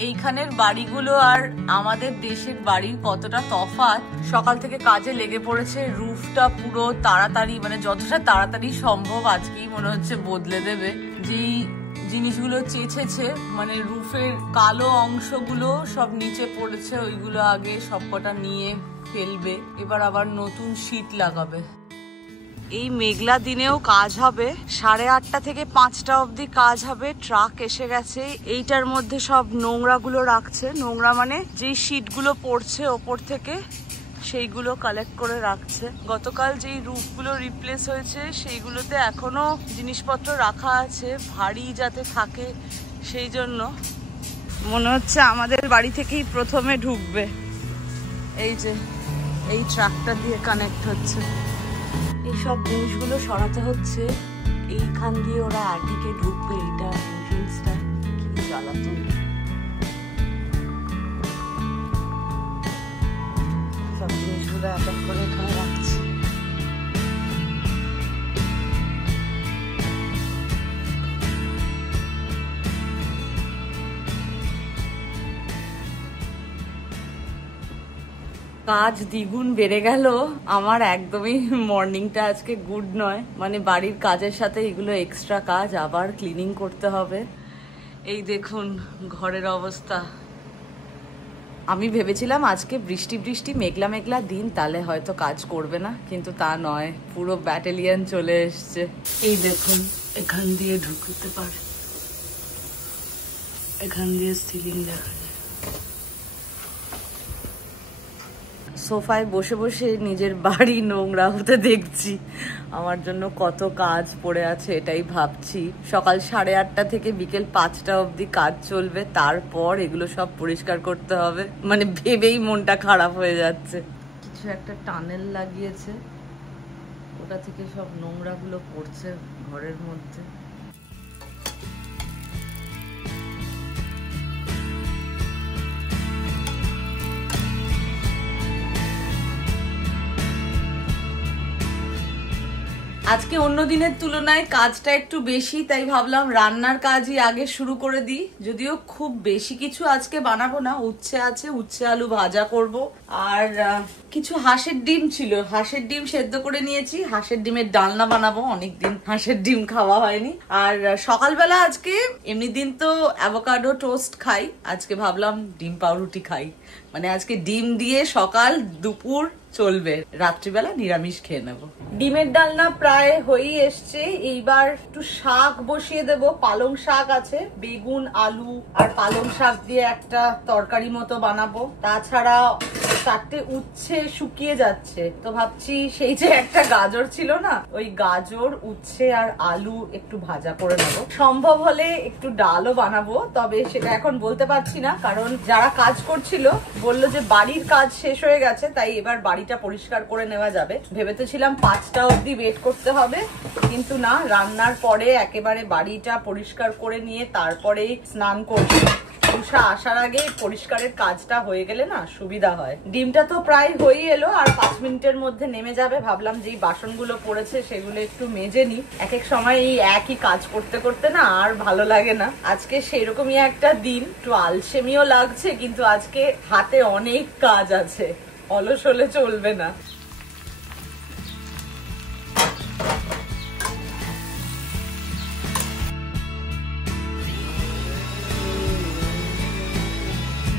এইখানের বাড়িগুলো আর আমাদের দেশের বাড়ির কতটা তফাৎ। সকাল থেকে কাজে লেগে পড়েছে, রুফটা পুরো তাড়াতাড়ি মানে যতটা তাড়াতাড়ি সম্ভব আজকেই মনে হচ্ছে বদলে দেবে। যেই জিনিসগুলো চেঁচেছে মানে রুফের কালো অংশগুলো সব নিচে পড়েছে, ওইগুলো আগে সবকটা নিয়ে ফেলবে, এবার আবার নতুন শীট লাগাবে। এই মেঘলা দিনেও কাজ হবে, 8:30 থেকে 5টা অবধি কাজ হবে। ট্রাক এসে গেছে, এইটার মধ্যে সব নোংরাগুলো রাখছে। নোংরা মানে যেই শীটগুলো পড়ছে ওপর থেকে সেইগুলো কালেক্ট করে রাখছে। গতকাল যেই রুফগুলো রিপ্লেস হয়েছে সেইগুলোতে এখনো জিনিসপত্র রাখা আছে, ভারী যাতে থাকে সেই জন্য। মনে হচ্ছে আমাদের বাড়ি থেকেই প্রথমে ঢুকবে। এই যে এই ট্রাকটা দিয়ে কানেক্ট হচ্ছে, এইসব জিনিসগুলো সরাতে হচ্ছে। এইখান দিয়ে ওরা আর্টিকে ঢুকবে, এইটা এন্ট্রেন্সটা। কি জ্বালাতন! সব জিনিসগুলো এক এক করে এখানে রাখছি। কাজ দ্বিগুণ বেড়ে গেল আমার। একদমই মর্নিংটা আজকে গুড নয়, মানে বাড়ির কাজের সাথে এগুলো এক্সট্রা কাজ, আবার ক্লিনিং করতে হবে। এই দেখুন ঘরের অবস্থা। আমি ভেবেছিলাম আজকে বৃষ্টি বৃষ্টি মেঘলা মেঘলা দিন, তাহলে হয়তো কাজ করবে না, কিন্তু তা নয়, পুরো ব্যাটালিয়ন চলে এসছে। এই দেখুন এখান দিয়ে ঢুকতে পারে, এখান দিয়ে সিলিং দেখা যায়। সোফায় বসে বসে নিজের বাড়ি নোংরা হতে দেখছি, আমার জন্য কত কাজ পড়ে আছে এটাই ভাবছি। সকাল 8:30 থেকে বিকেল 5টা অবধি কাজ চলবে, তারপর এগুলো সব পরিষ্কার করতে হবে। মানে ভেবেই মনটা খারাপ হয়ে যাচ্ছে। কিছু একটা টানেল লাগিয়েছে, ওটা থেকে সব নোংরাগুলো পড়ছে ঘরের মধ্যে। আজকে অন্য দিনের তুলনায় কাজটা একটু বেশি, তাই ভাবলাম রান্নার কাজই আগে শুরু করে দিই। যদিও খুব বেশি কিছু আজকে বানাবো না, উচ্ছে আছে, উচ্ছে আলু ভাজা করব। আর কিছু হাঁসের ডিম ছিল, হাঁসের ডিম সেদ্ধ করে নিয়েছি, হাঁসের ডিমের ডালনা বানাবো। অনেকদিন হাঁসের ডিম খাওয়া হয়নি। আর সকালবেলা আজকে এমনি দিন তো অ্যাভোকাডো টোস্ট খাই, আজকে ভাবলাম ডিম পাউরুটি খাই। মানে আজকে ডিম দিয়ে সকাল দুপুর চলবে, রাত্রিবেলা নিরামিষ খেয়ে নেবো। ডিমের ডালনা প্রায় হয়েই এসছে, এইবার একটু শাক বসিয়ে দেব। পালং শাক আছে, বেগুন আলু আর পালং শাক দিয়ে একটা তরকারি মতো বানাবো। তাছাড়া 4টে উচ্ছে শুকিয়ে যাচ্ছে, তো ভাবছি সেই যে একটা গাজর ছিল না, ওই গাজর উচ্ছে আর আলু একটু ভাজা করে নেব। সম্ভব হলে একটু ডালও বানাবো, তবে সেটা এখন বলতে পারছি না, কারণ যারা কাজ করছিল বললো যে বাড়ির কাজ শেষ হয়ে গেছে, তাই এবার বাড়িটা পরিষ্কার করে নেওয়া যাবে। ভেবেছিলাম 5টা অবধি ওয়েট করতে হবে, কিন্তু না, রান্নার পরে একেবারে বাড়িটা পরিষ্কার করে নিয়ে তারপরে স্নান করছি। উষা আসার আগে পরিষ্কারের কাজটা হয়ে গেলে না সুবিধা হয়। ডিমটা তো প্রায় হয়ে এলো, আর 5 মিনিটের মধ্যে নেমে যাবে। ভাবলাম যেই বাসনগুলো পড়েছে সেগুলো একটু মেজে নি। এক এক সময় এই একই কাজ করতে করতে না আর ভালো লাগে না। আজকে সেরকমই একটা দিন, একটু আলসেমিও লাগছে, কিন্তু আজকে হাতে অনেক কাজ আছে, অলস হলে চলবে না।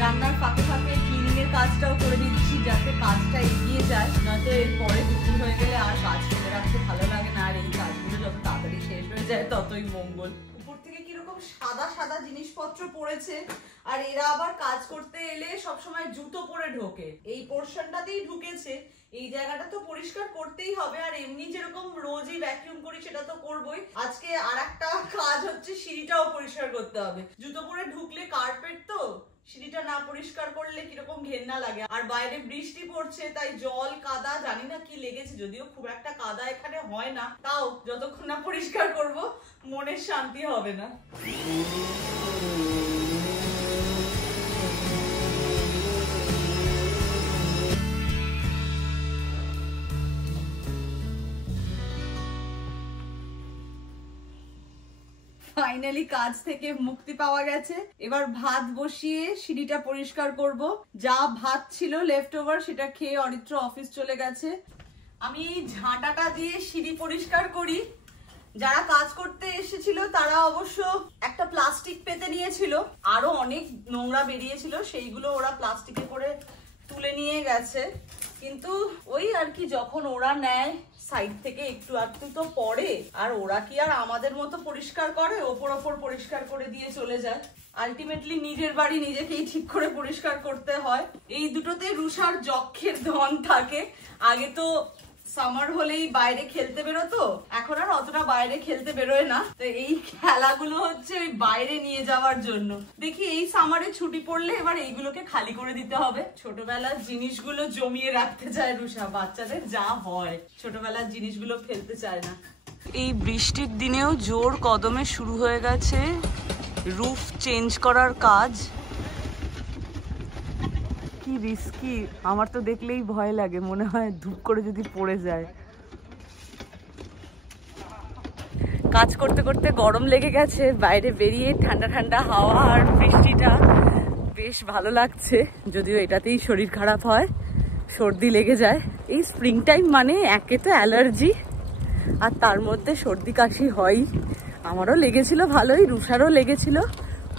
রান্নার ফাঁকে ফাঁকে ক্লিনিং এর কাজটাও করে দিচ্ছি, যাতে কাজটা এগিয়ে যায়। নয়তো এরপরে দুপুর হয়ে গেলে আর কাজ ফেলে রাখতে ভালো লাগে না, আর এই কাজগুলো যত তাড়াতাড়ি শেষ হয়ে যায় ততই মঙ্গল। উপর থেকে কিরকম সাদা সাদা জিনিসপত্র পড়েছে, আর এরা আবার কাজ করতে এলে সবসময় জুতো পরে ঢোকে। এই পোর্শনটাতেই ঢুকেছে, এই জায়গাটা তো পরিষ্কার করতেই হবে। আর এমনি যেরকম রোজই ভ্যাকিউম করি সেটা তো করবোই, আজকে আর একটা কাজ হচ্ছে সিঁড়িটাও পরিষ্কার করতে হবে। জুতো পরে ঢুকলে কার্পেট তো, সিঁড়িটা না পরিষ্কার করলে কিরকম ঘেন্না লাগে। আর বাইরে বৃষ্টি পড়ছে, তাই জল কাদা জানি না কি লেগেছে, যদিও খুব একটা কাদা এখানে হয় না, তাও যতক্ষণ না পরিষ্কার করব মনের শান্তি হবে না। ফাইনালি কাজ থেকে মুক্তি পাওয়া গেছে। এবার ভাত বসিয়ে সিঁড়িটা পরিষ্কার করব। যা ভাত ছিল লেফট ওভার সেটা খেয়ে অরিত্র অফিস চলে গেছে। আমি ঝাঁটাটা দিয়ে সিঁড়ি পরিষ্কার করি। যারা কাজ করতে এসেছিল তারা অবশ্য একটা প্লাস্টিক পেতে নিয়েছিল, আরো অনেক নোংরা বেরিয়েছিল, সেইগুলো ওরা প্লাস্টিকে করে তুলে নিয়ে গেছে। কিন্তু ওই আর কি, যখন ওরা নেয় সাইড থেকে একটু একটু তো পড়ে, আর ওরা কি আর আমাদের মতো পরিষ্কার করে, ওপর ওপর পরিষ্কার করে দিয়ে চলে যায়। আলটিমেটলি নিজের বাড়ি নিজেকেই ঠিক করে পরিষ্কার করতে হয়। এই দুটোতে রুষার যক্ষের ধন থাকে। আগে তো সামার হলেই বাইরে খেলতে বেরোতো, এখন আর অতটা বাইরে খেলতে বেরোয় না। তো এই খেলাগুলো হচ্ছে ওই বাইরে নিয়ে যাওয়ার জন্য। দেখি এই সামারে ছুটি পড়লে এবার এইগুলোকে খালি করে দিতে হবে। ছোটবেলার জিনিসগুলো জমিয়ে রাখতে চায় রুষা, বাচ্চাদের যা হয়, ছোটবেলার জিনিসগুলো ফেলতে চায় না। এই বৃষ্টির দিনেও জোর কদমে শুরু হয়ে গেছে রুফ চেঞ্জ করার কাজ। কি রিস্কি, আমার তো দেখলেই ভয় লাগে, মনে হয় ধূপ করে যদি পড়ে যায়। কাজ করতে করতে গরম লেগে গেছে, বাইরে বেরিয়ে ঠান্ডা ঠান্ডা হাওয়া আর বৃষ্টিটা বেশ ভালো লাগছে। যদিও এটাতেই শরীর খারাপ হয়, সর্দি লেগে যায়। এই স্প্রিং টাইম মানে একে তো অ্যালার্জি, আর তার মধ্যে সর্দি কাশি হয়। আমারও লেগেছিল ভালোই, রুষারও লেগেছিল,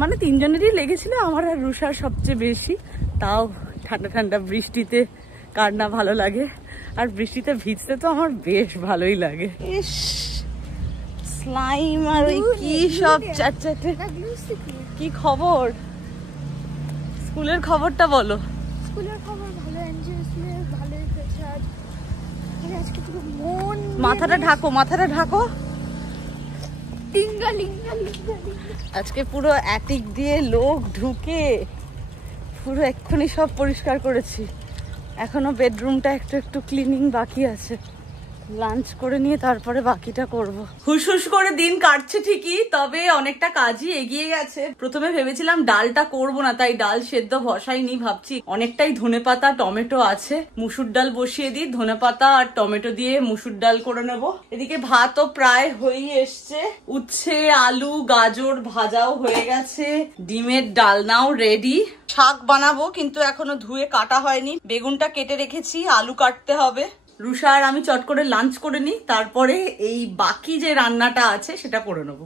মানে তিনজনেরই লেগেছিল, আমার আর রুষার সবচেয়ে বেশি। তাও ঠান্ডা ঠান্ডা বৃষ্টিতে কার না ভালো লাগে, আর বৃষ্টিতে ভিজতে তো আমার বেশ ভালোই লাগে। ইস, স্লাইম আর ওই কি সব চাটচাটে। কি খবর? স্কুলের খবরটা বলো। স্কুলের খবর ভালো, এনজয় ভালোই হয়েছে আজ। আজকে পুরো মন, মাথাটা ঢাকো, মাথাটা ঢাকো। লিঙ্গা লিঙ্গা লিঙ্গা। আজকে পুরো অ্যাটিক দিয়ে লোক ঢুকে পুরো এক্ষুনি সব পরিষ্কার করেছি। এখনো বেডরুমটা একটু একটু ক্লিনিং বাকি আছে। লাঞ্চ করে নিয়ে তারপরে বাকিটা করব। হুসহুস করে দিন কাটছে ঠিকই, তবে অনেকটা কাজই এগিয়ে গেছে। প্রথমে ভেবেছিলাম ডালটা করব না, তাই ডাল সেদ্ধ বসাইনি। ভাবছি অনেকটাই ধনেপাতা টমেটো আছে, মুসুর ডাল বসিয়ে দিই, ধনেপাতা আর টমেটো দিয়ে মুসুর ডাল করে নেব। এদিকে ভাতও প্রায় হয়েই এসছে, উচ্ছে আলু গাজর ভাজাও হয়ে গেছে, ডিমের ডালনাও রেডি। শাক বানাবো কিন্তু এখনো ধুয়ে কাটা হয়নি। বেগুনটা কেটে রেখেছি, আলু কাটতে হবে। রুষা আর আমি চট করে লাঞ্চ করে নিই, তারপরে এই বাকি যে রান্নাটা আছে সেটা করে নেব।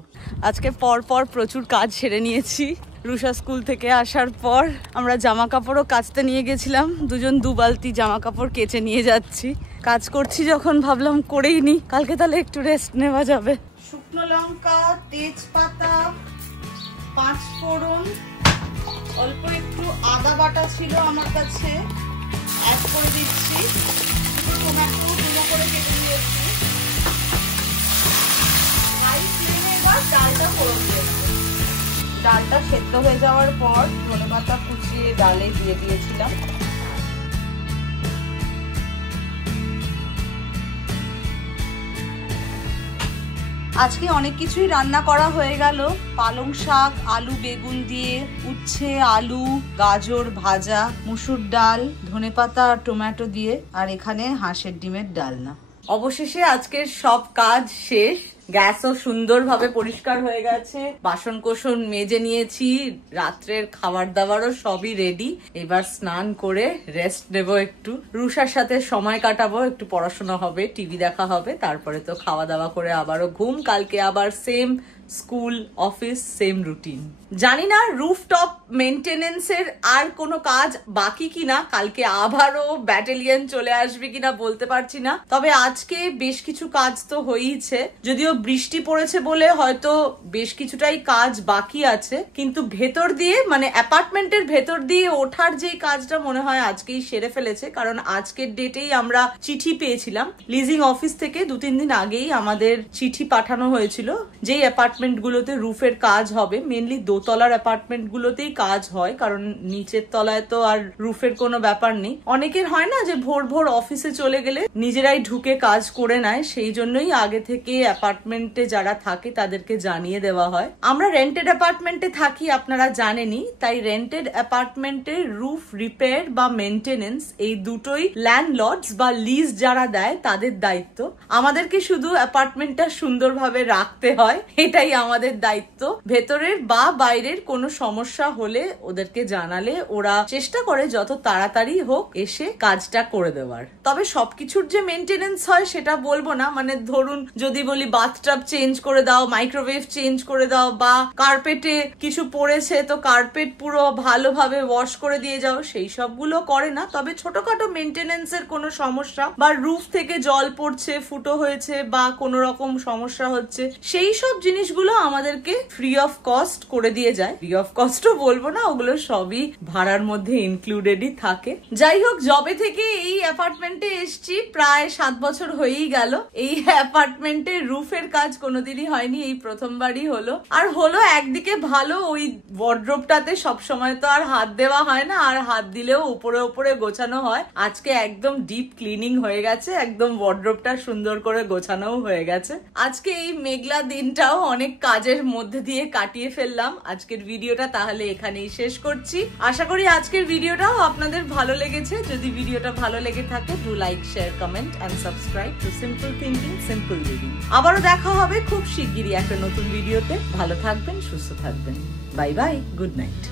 আজকে পর প্রচুর কাজ সেরে নিয়েছি। রুষা স্কুল থেকে আসার পর আমরা জামা কাপড়ও কাচতে নিয়ে গেছিলাম, দুজন 2 বালতি জামা কাপড় কেচে নিয়ে যাচ্ছি। কাজ করছি যখন ভাবলাম করেই নি, কালকে তাহলে একটু রেস্ট নেওয়া যাবে। শুকনো লঙ্কা, তেজপাতা, 5 ফোড়ন, অল্প একটু আদা বাটা ছিল আমার কাছে, অ্যাড করে দিচ্ছি। টমেটো গুঁড়ো করে কেটে দিয়েছি। হাই ফ্লেমে এবার ডালটা ফোড়ন দিয়ে দেবো। ডালটা সেদ্ধ হয়ে যাওয়ার পর ধনেপাতা কুচিয়ে ডালে দিয়ে দিয়েছিলাম। আজকে অনেক কিছুই রান্না করা হয়ে গেল। পালং শাক, আলু বেগুন দিয়ে, উচ্ছে আলু গাজর ভাজা, মুসুর ডাল, ধনেপাতা আর টমেটো দিয়ে, আর এখানে হাঁসের ডিমের ডালনা। অবশেষে আজকের সব কাজ শেষ। গ্যাসও সুন্দরভাবে পরিষ্কার হয়ে গেছে, বাসন কোসন মেজে নিয়েছি, রাত্রের খাবার দাবারও সবই রেডি। এবার স্নান করে রেস্ট নেব, একটু রুষার সাথে সময় কাটাবো, একটু পড়াশোনা হবে, টিভি দেখা হবে, তারপরে তো খাওয়া দাওয়া করে আবারও ঘুম। কালকে আবার same school office, same routine. জানি না রুফটপ মেইনটেনেন্সের আর কোনো কাজ বাকি কিনা, কালকে আবারও ব্যাটালিয়ন চলে আসবে কিনা বলতে পারছি না। তবে আজকে বেশ কিছু কাজ তো হয়েইছে, যদিও বৃষ্টি পড়েছে বলে হয়তো বেশ কিছুটাই কাজ বাকি আছে, কিন্তু ভেতর দিয়ে মানে অ্যাপার্টমেন্টের ভেতর দিয়ে ওঠার যে কাজটা মনে হয় আজকেই সেরে ফেলেছে। কারণ আজকের ডেটেই আমরা চিঠি পেয়েছিলাম লিজিং অফিস থেকে, 2-3 দিন আগেই আমাদের চিঠি পাঠানো হয়েছিল যেই অ্যাপার্টমেন্ট গুলোতে রুফের কাজ হবে। মেনলি দোতলার অ্যাপার্টমেন্ট গুলোতেই কাজ হয়, কারণ নিচের তলায় তো আর রুফের কোনো ব্যাপার নেই। অনেকের হয় না যে ভোর ভোর অফিসে চলে গেলে নিজেরাই ঢুকে কাজ করে নেয়, সেই জন্যই আগে থেকে অ্যাপার্টমেন্টে যারা থাকে তাদেরকে জানিয়ে দেওয়া হয়। আমরা রেন্টেড অ্যাপার্টমেন্টে থাকি, আপনারা জানেনই, তাই রেন্টেড অ্যাপার্টমেন্টের রুফ রিপেয়ার বা মেইনটেনেন্স এই দুটোই ল্যান্ডলর্ডস বা লিজ যারা দেয় তাদের দায়িত্ব। আমাদেরকে শুধু অ্যাপার্টমেন্টটা সুন্দরভাবে রাখতে হয়, এটাই এটাই আমাদের দায়িত্ব। ভেতরের বা বাইরের কোনো সমস্যা হলে ওদেরকে জানালে ওরা চেষ্টা করে যত তাড়াতাড়ি হোক এসে কাজটা করে দেওয়ার। তবে সবকিছুর যে মেনটেনেন্স হয় সেটা বলবো না, মানে ধরুন যদি বলি বাথটাব চেঞ্জ করে দাও, মাইক্রোওয়েভ চেঞ্জ করে দাও, বা কার্পেটে কিছু পড়েছে তো কার্পেট পুরো ভালোভাবে ওয়াশ করে দিয়ে যাও, সেই সবগুলো করে না। তবে ছোটখাটো মেনটেনেন্সের কোনো সমস্যা বা রুফ থেকে জল পড়ছে, ফুটো হয়েছে বা কোনো রকম সমস্যা হচ্ছে, সেই সব জিনিসগুলো আমাদেরকে ফ্রি অফ কস্ট করে দিয়ে যায়। ফ্রি অফ কস্টও বলবো না, ওগুলো সবই ভাড়ার মধ্যে ইনক্লুডেডই থাকে। যাই হোক, জবে থেকে এই অ্যাপার্টমেন্টে এসছি প্রায় 7 বছর হয়েই গেল। এই অ্যাপার্টমেন্টে রুফের কাজ কোনোদিনই হয়নি, এই প্রথমবারই হলো। আর হলো একদিকে ভালো, ওই ওয়ার্ড্রোবটাতে সবসময় তো আর হাত দেওয়া হয় না, আর হাত দিলেও উপরে উপরে গোছানো হয়। আজকে একদম ডিপ ক্লিনিং হয়ে গেছে, একদম ওয়ার্ড্রোবটা সুন্দর করে গোছানোও হয়ে গেছে। আজকে এই মেঘলা দিনটাও অনেক কাজের মধ্যে দিয়ে কাটিয়ে ফেললাম। আজকের ভিডিওটা তাহলে এখানেই শেষ করছি। আশা করি আজকের ভিডিওটাও আপনাদের ভালো লেগেছে। যদি ভিডিওটা ভালো লেগে থাকে, do like, share, comment and subscribe to Simple Thinking, Simple Living. আবারও দেখা হবে খুব শিগগিরই একটা নতুন ভিডিওতে। ভালো থাকবেন, সুস্থ থাকবেন। Bye bye, good night.